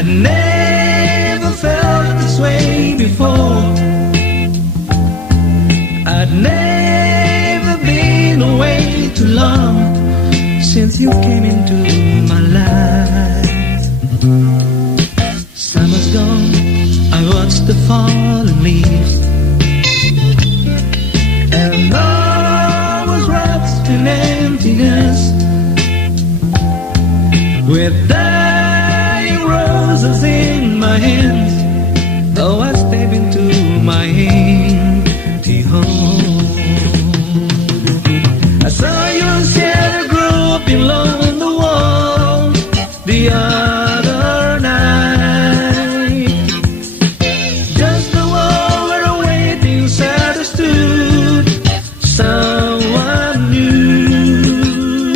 I'd never felt this way before. I'd never been away too long since you came into my life. Summer's gone, I watched the fallen leaves, and I was wrapped in emptiness, with dying roses in my hands. Oh, I step into my empty home. I saw your shadow groping along the wall the other night. Just the wall where a waiting shadow stood, someone new.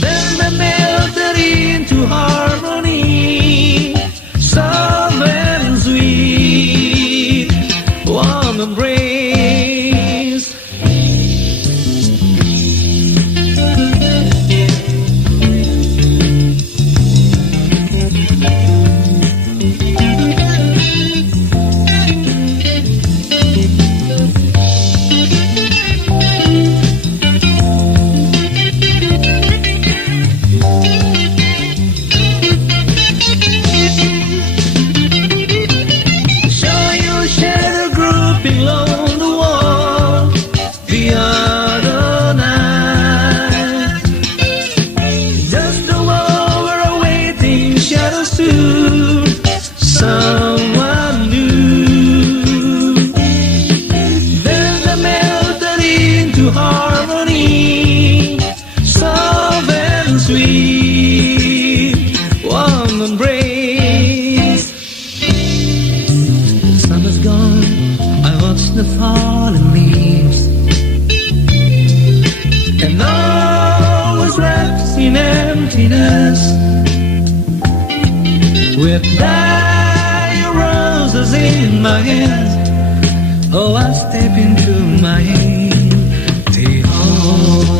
Then they melted into harmony, soft and sweet, warm embrace. Someone new. Then they melted into harmony, soft and sweet, warm embrace. The summer's gone, I watch the fallen leaves, and all was wrapped in emptiness, with dying roses in my hands. Oh, I step into my empty home.